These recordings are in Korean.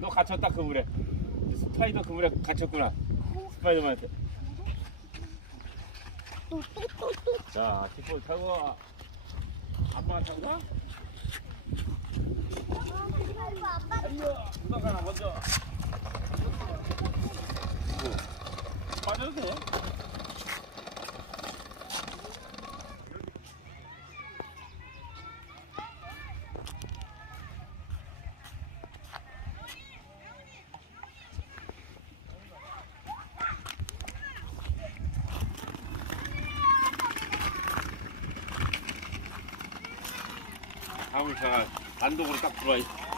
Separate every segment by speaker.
Speaker 1: 너 갇혔다 그물에. 스파이더 그물에 갇혔구나. 스파이더맨한테. 자, 킥볼 타고 아빠가 타고 가? 누가 가나 먼저. 뭐, 빠져도 돼? 다음에 제가 단독으로 딱 들어와 있어.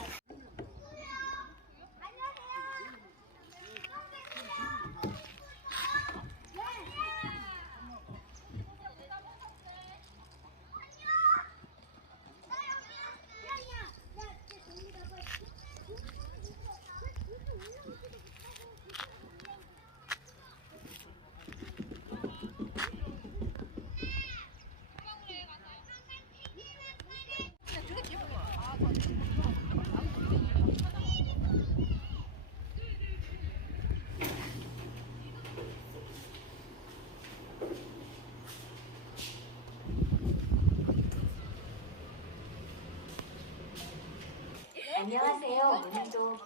Speaker 2: 오늘도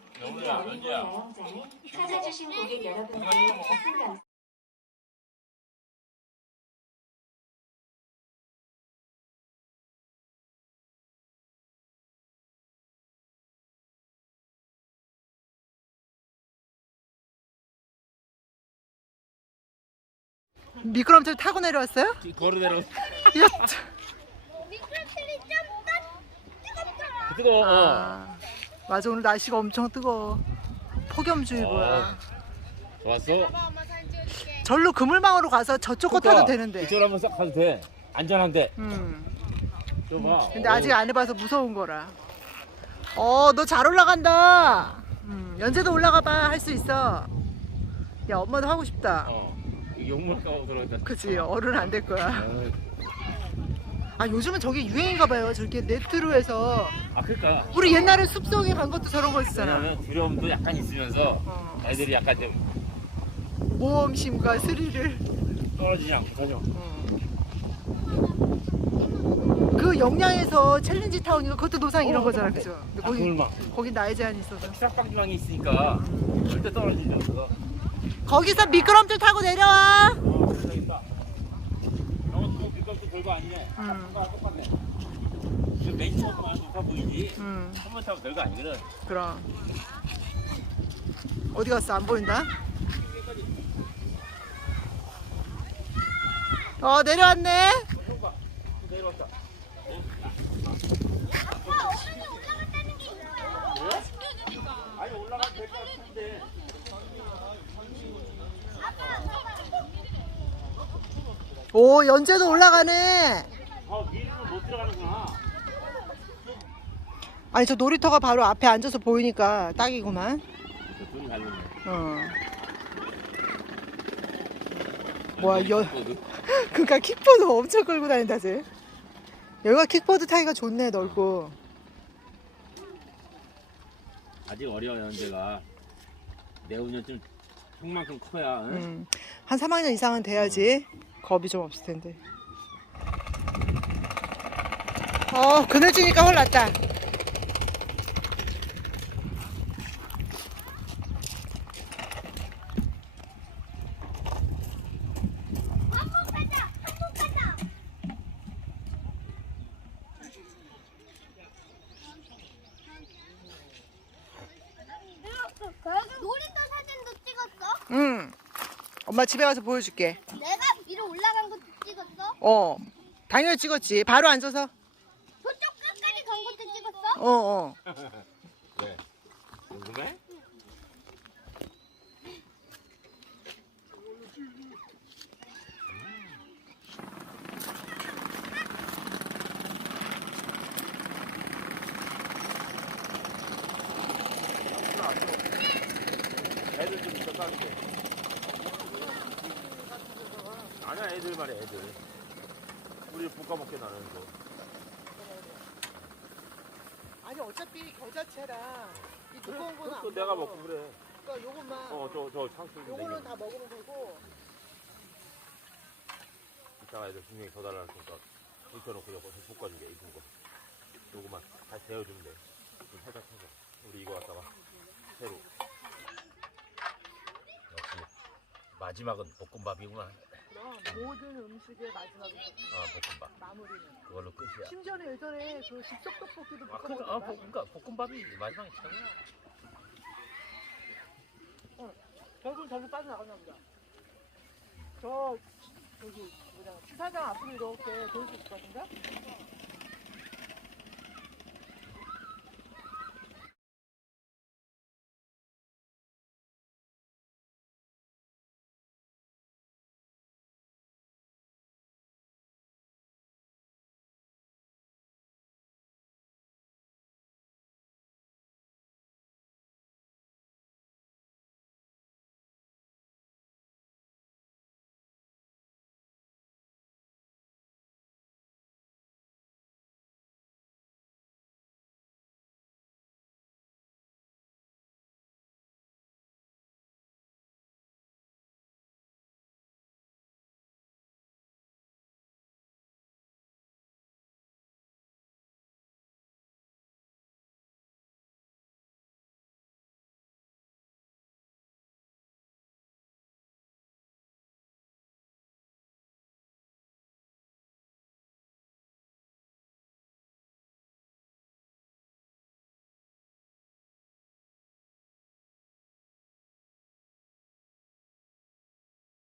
Speaker 2: 찾아주신 고객 여러분께 깊은 감
Speaker 3: 미끄럼틀 타고 내려왔어요?
Speaker 1: 걸어 내려.
Speaker 3: 이야, 참.
Speaker 1: 뜨거워. 어.
Speaker 3: 아, 맞아 오늘 날씨가 엄청 뜨거워. 폭염주의보야.
Speaker 1: 좋았어.
Speaker 3: 절로 그물망으로 가서 저쪽 거 타도 되는데.
Speaker 1: 이쪽으로 한번 싹 가도 돼. 안전한데.
Speaker 3: 음.
Speaker 1: 좀 봐.
Speaker 3: 근데
Speaker 1: 어.
Speaker 3: 아직 안 해봐서 무서운 거라. 어, 너 잘 올라간다. 음, 연재도 올라가 봐. 할 수 있어. 야, 엄마도 하고 싶다.
Speaker 1: 어. 이 용물 까고 들어갔다.
Speaker 3: 그치, 어른 안 될 거야.
Speaker 1: 어.
Speaker 3: 아, 요즘은 저게 유행인가 봐요. 저렇게 네트로 해서.
Speaker 1: 아 그러니까.
Speaker 3: 우리 옛날에 숲속에 간 것도 저런 거 있었잖아.
Speaker 1: 왜냐면 두려움도 약간 있으면서
Speaker 3: 어.
Speaker 1: 애들이 약간 좀
Speaker 3: 모험심과 스릴을.
Speaker 1: 떨어지지 않고 다녀.
Speaker 3: 그 영양에서 챌린지 타운이가 그것도 노상 이런
Speaker 1: 어,
Speaker 3: 거잖아. 그죠? 근데
Speaker 1: 아,
Speaker 3: 거기. 거기 나의 제한이 있어서.
Speaker 1: 싹방지망이 있으니까 절대 떨어지지 않어.
Speaker 3: 거기서 미끄럼틀 타고 내려와.
Speaker 1: 어, 별거 아니네.
Speaker 3: 음.
Speaker 1: 똑같- 똑같네. 그 메인 타워만 높아 보이지.
Speaker 3: 음,
Speaker 1: 한번 타고 별거 아니거든.
Speaker 3: 그럼. 어디 갔어? 안 보인다. 어 내려왔네.
Speaker 1: 봐. 내려왔다. 아니 올라가도 될 것 같은데.
Speaker 3: 오 연재도 올라가네.
Speaker 1: 아 위로는 못 들어가는구나.
Speaker 3: 아니 저 놀이터가 바로 앞에 앉아서 보이니까 딱이구만.
Speaker 1: 달렸네.
Speaker 3: 어. 뭐야 연 그니까 킥보드 엄청 끌고 다닌다 쟤. 여기가 킥보드 타기가 좋네 넓고.
Speaker 1: 아직 어려 연재가 내후년 좀 형만큼 커야. 응?
Speaker 3: 음, 한 3학년 이상은 돼야지 겁이 좀 없을 텐데. 어, 그늘 주니까 훨 낫다.
Speaker 4: 놀이터 사진도 찍었어?
Speaker 3: 응. 엄마 집에 가서 보여줄게.
Speaker 4: 내가 위로 올라간 것도 찍었어?
Speaker 3: 어, 당연히 찍었지. 바로 앉아서.
Speaker 4: 저쪽 끝까지 간 것도 찍었어?
Speaker 3: 어, 어.
Speaker 1: 왜? 궁금해? 애들 좀 있어 따뜻해. 아니야 애들 말이야 애들. 우리 볶아 먹게 나는 거.
Speaker 3: 아니 어차피 겨자채랑 이 두꺼운 거는
Speaker 1: 안또 내가. 먹고 그래.
Speaker 3: 그러니까 요것만
Speaker 1: 어, 저, 저 창수.
Speaker 3: 요거는 다 먹으면 되고
Speaker 1: 이따가 애들 분명히 더 달라니까 익혀놓고 이거 볶아주게, 익은 거. 요거만 다시 데워주면 돼. 좀 살짝 해서. 우리 이거 갖다가 새로. 역시 마지막은 볶음밥이구나.
Speaker 3: 모든 음식의 마지막에
Speaker 1: 아, 볶음밥.
Speaker 3: 마무리는
Speaker 1: 그걸로 끝이야.
Speaker 3: 심지어는 예전에 그 즉석 떡볶이도
Speaker 1: 아, 그러니까, 아. 볶- 그러니까 볶음밥이 마지막에 최고야.
Speaker 3: 결국은 저기 빠져나갔나 보다. 저 저기 뭐냐 주차장 앞으로 이렇게 돌수 있을 것 같은데?